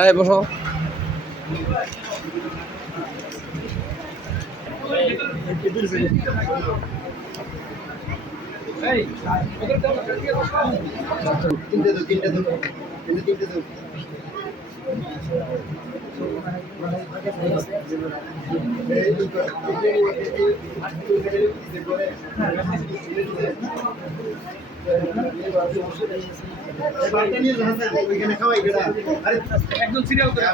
এই বসো। একদম সিরিয়াল করে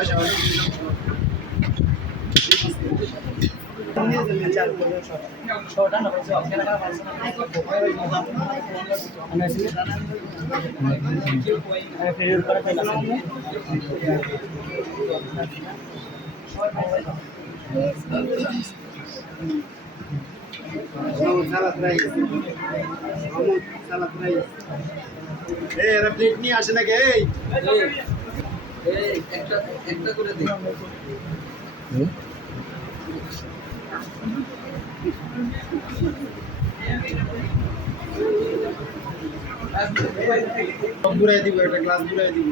প্লেট নিয়ে আসে নাকি একটা করে দিই। ঘুরাই দিব, একটা গ্লাস ঘুরাই দিব।